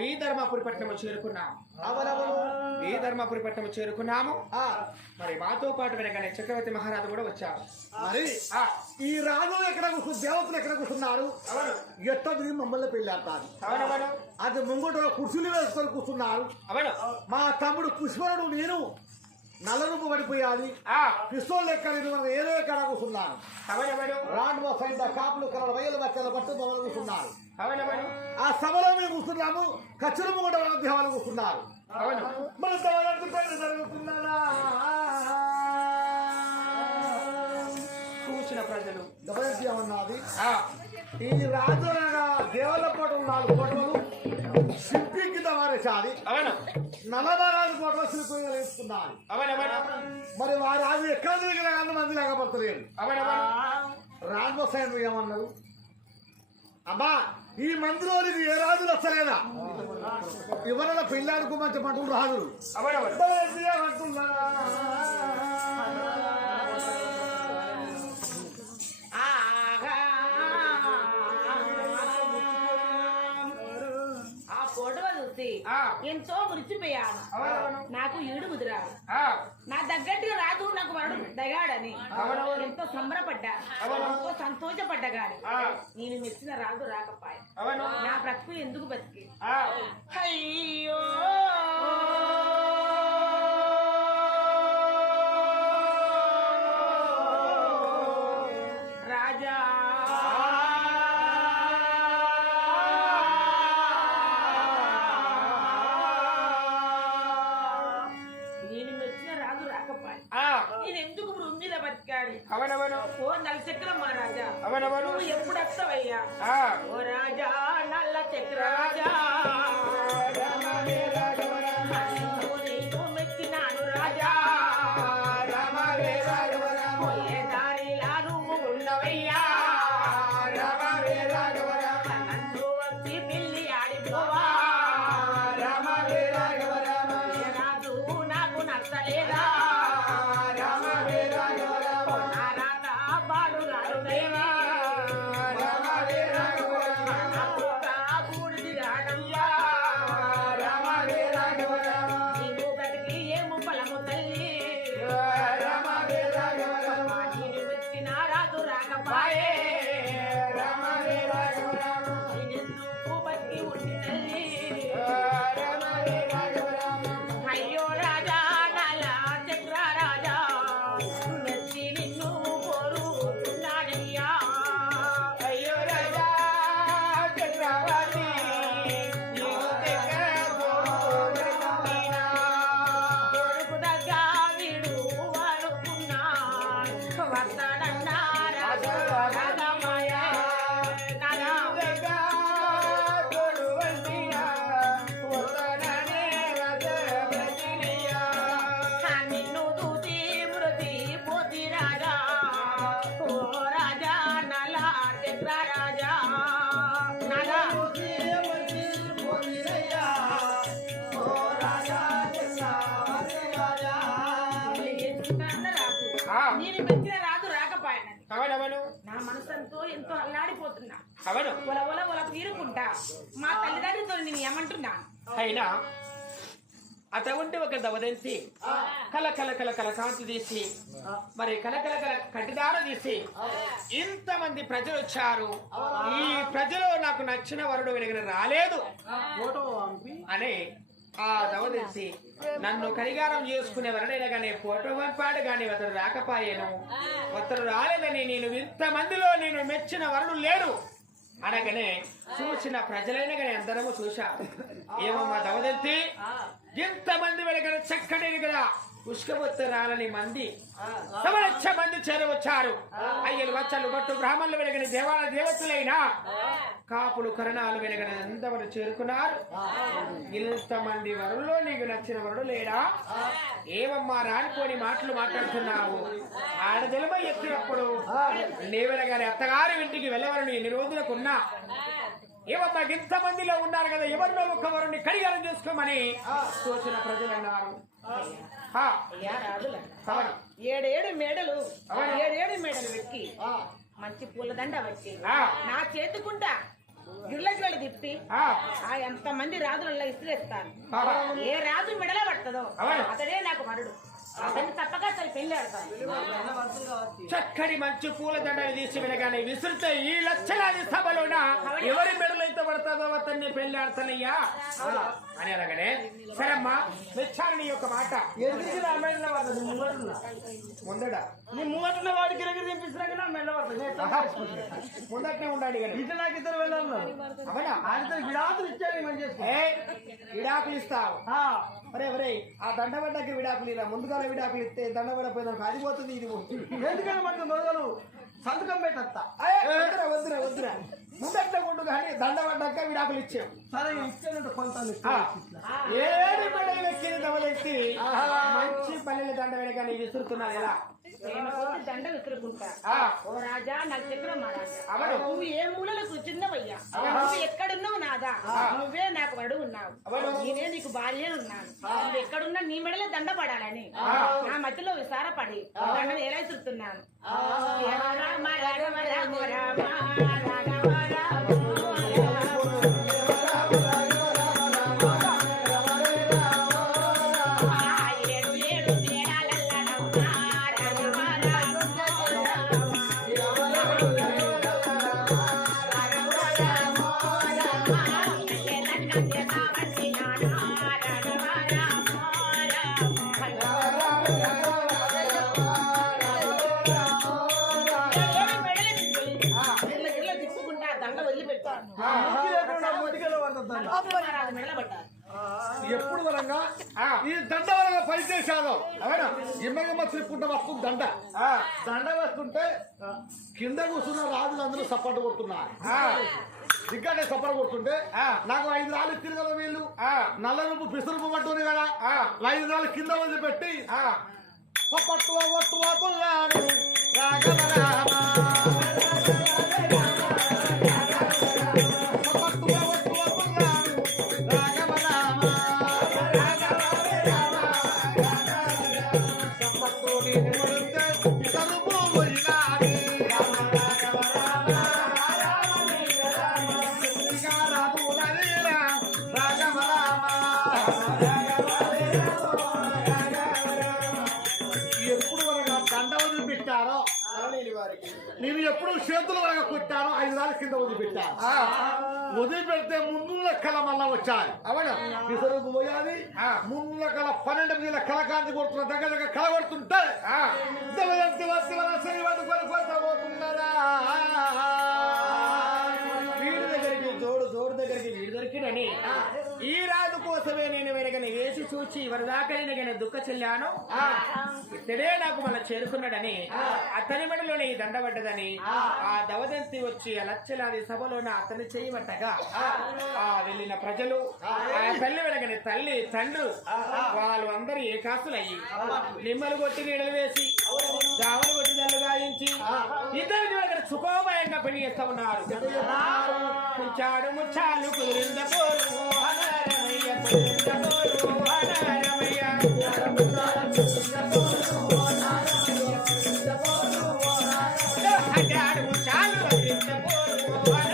వీధర్మాపురి పట్టణము చేరుకున్నాము. వీధర్మాపురి పట్టణము చేరుకున్నాము. మరి మాతో పాటు వెనకనే చక్రవర్తి మహారాజు కూడా వచ్చారు. మరి ఈ రాజు ఎక్కడ దేవతలు ఎక్కడ కూర్చున్నారు? ఎట్టది మమ్మల్ని పెళ్ళాడతారు. అది ముంగట కుర్చీలు వేసుకొని కూర్చున్నారు. మా తమ్ముడు పుష్పరుడు నేను నల్లనుపు పడిపోయాలి. పిస్తోల్ లెక్క ఏదో ఎక్కడ కూర్చున్నాను. రాండ్ సైడ్ కాపులు కలర్ వయలు బట్టలు పట్టు మమ్మల్ని కూర్చున్నారు. ఆ సభలో మేము కూర్చున్నాము. ఖచ్చితంగా కూడా దేవాలు కూర్చున్నారు. మన పెళ్లి జరుగుతున్నారా? కూర్చున్న ప్రజలు ఏమన్నది? ఈ రాజుగా దేవాల కోటలు 4 కోటలు శిల్పి కింద వారేసారి 44 కోట్ల శిల్పి వేస్తున్నారు. మరి వారు అది ఎక్కడ తిరిగిన మంది లేకపోతలేదు. రాజు సైన్ ఏమన్నారు? అమ్మా ఈ మందిలోనికి ఏ రాజులు వస్తలేదా? ఎవరైనా పెళ్ళాడుకో మంచి మంటలు రాజులు ఎంతో మురిచిపోయాను. నాకు ఈడు కుదిరాడు. నా దగ్గరగా రాజు నాకు వరుడు దగాడని ఎంతో సంబరపడ్డాను. ఎంతో సంతోషపడ్డా గాని నేను మెచ్చిన రాజు రాకపోయా. నా బ్రతుకు ఎందుకు బతికి? అయ్యో రాజా ఎందుకు వృంగిల బతికాడు? ఓ నల్లచక్ర మహారాజా నువ్వు ఎప్పుడు వస్తావయ్యా? ఓ రాజా నల్ల చక్ర రాజా మెచ్చినాను రాజా. ఏ దారిలా నువ్వు ఉన్నవయ్యా? నన్ను వచ్చి పిల్లి ఆడిపోవా రాజు నాకు నచ్చలేదా? అయ్యో రాజా నల్ల చక్ర రాజా మెచ్చి నిన్ను కోరుతున్నాడయ్యా. అయ్యో రాజా చక్రవర్తి కొడుకు దగ్గ వీడు అనుకున్నా వస్తాడన్నా రాజా రాజమాయ నిన్ను దూతి మృతి పోతి రాజా. ఓ రాజా నల చక్ర రాజా నల నేను మెచ్చిన రాజు రాకపోయానని నా మనసంతో ఎంతో అల్లాడిపోతున్నా. ఒల తీరుకుంటా మా తల్లిదండ్రులతో నేను ఏమంటున్నాను? అయినా అటువంటి ఒక దవదెంచి కల కల కల కల కాంతి తీసి మరి కల కల కల కటిదారు తీసి ఇంతమంది ప్రజలు వచ్చారు. ఈ ప్రజలు నాకు నచ్చిన వరుడు వెనక రాలేదు అనే ఆ దవదెంచి నన్ను కరిగారం చేసుకునే వరడైనా కానీ ఫోటో పంపాడు కానీ అతడు రాకపోయాను. అతడు రాలేదని నేను ఇంతమందిలో నేను మెచ్చిన వరుడు లేడు అనగానే చూసిన ప్రజలైనా కానీ అందరము చూశారు. ఏమో మా దవదెంచి ఇంతమంది వెనక చక్కటి కదా పుష్కబొత్తరాలని మంది 1 లక్ష మంది చేరవచ్చారు. అయ్యలు వచ్చలు బట్టు బ్రాహ్మణులు వెనకని దేవాల దేవతలైనా కాపులు కరణాలు వెనగన ఎంతమంది చేరుకున్నారు. ఇంతమంది వరుల్లో నీకు నచ్చిన వరుడు లేడా? ఏమమ్మా రానుకోని మాటలు మాట్లాడుతున్నావు? ఆడజలమ ఎత్తినప్పుడు నీవెనగానే అత్తగారి ఇంటికి వెళ్ళవరని ఎన్ని రోజులకు ఉన్నా ఏమమ్మా ఇంతమందిలో ఉన్నారు కదా, ఎవరినో ఒక వరుణ్ణి కడిగాలం చేసుకోమని చూసిన ప్రజలు అన్నారు. ఏడేడు మేడలు వెక్కి మంచి పూలదండ వచ్చి నా చేతుకుంటా గిళ్ళకి తిప్పి ఎంత మంది రాజులలో ఇసులేస్తాను. ఏ రాజు మెడలో పడుతుందో అతడే నాకు మరుడు. అతన్ని తప్పక అసలు పెళ్లి ఆడతాను. చక్కటి మంచి పూల దండలు తీసి వినగానే విసురుతే ఈ లక్షలాది సభలోన ఎవరి మెడలైతే పడుతుందో అతన్ని పెళ్లి ఆడతానయ్యా అని అనగానే, సరమ్మా మెచ్చాను నీ యొక్క మాట. ముందడా నీ ముంగటున్న వాడికి దగ్గర తినిపిస్తున్నా నా మెల్ల పడుతుంది. ముందటనే ఉండాలి ఇటు నాకు ఇద్దరు వెళ్ళాలి. అవునా? ఆయన విడాకులు ఇచ్చారు మంచి విడాకులు ఇస్తావు. ఒరే ఆ దండబడ్డకి విడాకులు ఇలా ముందుగా విడాకులు ఇస్తే దండబడపోయినా అది పోతుంది ఇది పోతుంది. ఎందుకంటే మనకు మొదలు సంతకం పెట్టస్తా. వద్దురా ముందట్లే ఉండు కానీ దండబడ్డాక విడాకులు ఇచ్చావు. సరే ఇచ్చానంటే కొంత 7 మెడలు ఎక్కిన దవలెత్తి మంచి పల్లెల దండ వెనకాని విసురుతున్నాను ఎలా దండ విసురుకుంటా. ఓ రాజా నాకు చెప్పిన మాట, నువ్వు ఏ మూలలో కూర్చున్నావయ్యా, నువ్వు ఎక్కడున్నావు నాదా, నువ్వే నాకు వడు ఉన్నావు, నేనే నీకు భార్య ఉన్నాను. నువ్వు ఎక్కడున్నా నీ మెడలే దండ పడాలని నా మధ్యలో విసారపడి దండను ఎలా విసురుతున్నాను. ఎప్పుడు వరంగా ఈ దండ వరంగా పనిచేశాను. అవునా? ఇమ్మగమ్మ తిరుక్కుంటా వస్తుంది దండ. దండ వస్తుంటే కింద కూర్చున్న రాజులందరూ సపోర్ట్ కొడుతున్నారు. దిగ్గడే సపోర్ట్ కొడుతుంటే నాకు 5 రాళ్ళు తిరగల వీళ్ళు నల్ల రూపు పిసురుపు పట్టుంది కదా, 5 రాళ్ళు కింద వదిలిపెట్టి సపట్టు ఒట్టు వస్తున్నాను రాఘవ రామ. నేను ఎప్పుడు చేతులు వరకు కొట్టాను, 5 రాళ్ళు కింద వదిలిపెట్టాను. వదిలిపెడితే ముందుల కళ మళ్ళా వచ్చాను. అవునా? పిసరుకు పోయాలి. ముందుల కళ 12 మీద కళకాంతి కొడుతున్న దగ్గర కళ కొడుతుంటే వీడి దగ్గరికి జోడు దగ్గరికి వీడి దొరికినని ఈ రాజు కోసమే నేను వెనకని వేసి చూచి వరదాకా నేను దుఃఖ చెల్లాను. ఇతడే నాకు మళ్ళీ చేరుకున్నాడని అతని మెడలోనే ఈ దండబడ్డదని ఆ దవదంతి వచ్చి ఆ లక్షలాది సభలోన అతన్ని చేయబట్టగా వెళ్ళిన ప్రజలు ఆ పెళ్లి వెనకని తల్లి తండ్రు వాళ్ళు అందరూ ఏకాసులయ్యి నిమ్మలు కొట్టి నీడలు వేసి జామలు కొట్టి దళ్ళు గాయించి ఇద్దరు దగ్గర సుఖోమయంగా పెళ్లి చేస్తా ఉన్నారు. ముచ్చాడు ముచ్చాలు కుదిరింద పోరు హనరమయ్య కుదిరింద పోరు హనరమయ్య హజాడు ముచ్చాలు కుదిరింద పోరు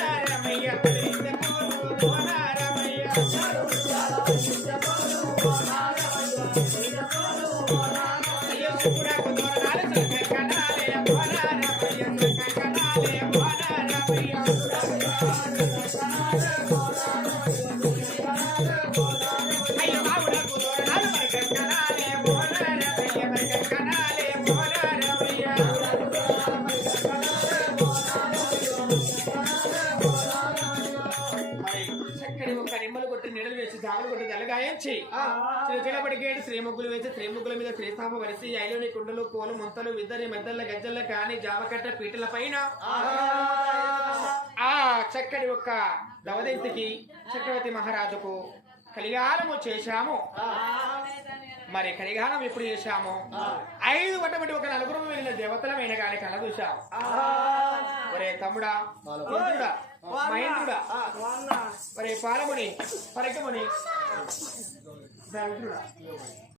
హనరమయ్య కుదిరింద పోరు హనరమయ్య అయ్యో సుకుడకు దొరనాలు కనాలే హనరమయ్య కనాలే హనరమయ్య అయ్యో చక్కని ఒక నిమ్మలు కొట్టి నీడలు వేసి దాగులు కొట్టి దలగాయించి చిలబడికేడు శ్రీముగ్గులు వేసి శ్రీముగ్గుల మీద శ్రీస్థాప వరిసి ఐలోని కుండలు పూలు ముంతలు విద్దరి మెద్దల గజ్జల కాని జామకట్ట పీటల పైన ఆ చక్కటి ఒక్క దవదెంతికి చక్రవర్తి మహారాజుకు కలిగానము చేశాము. మరి కలిగానం ఎప్పుడు చేశాము? 5 వటబడి ఒక 4 వెళ్ళిన దేవతలమైన గాని కళ్ళ చూశాము. ఒరే తమ్ముడా, ఇంద్రుడా, మహేంద్రుడా, ఒరే పాలముని, పరకముని,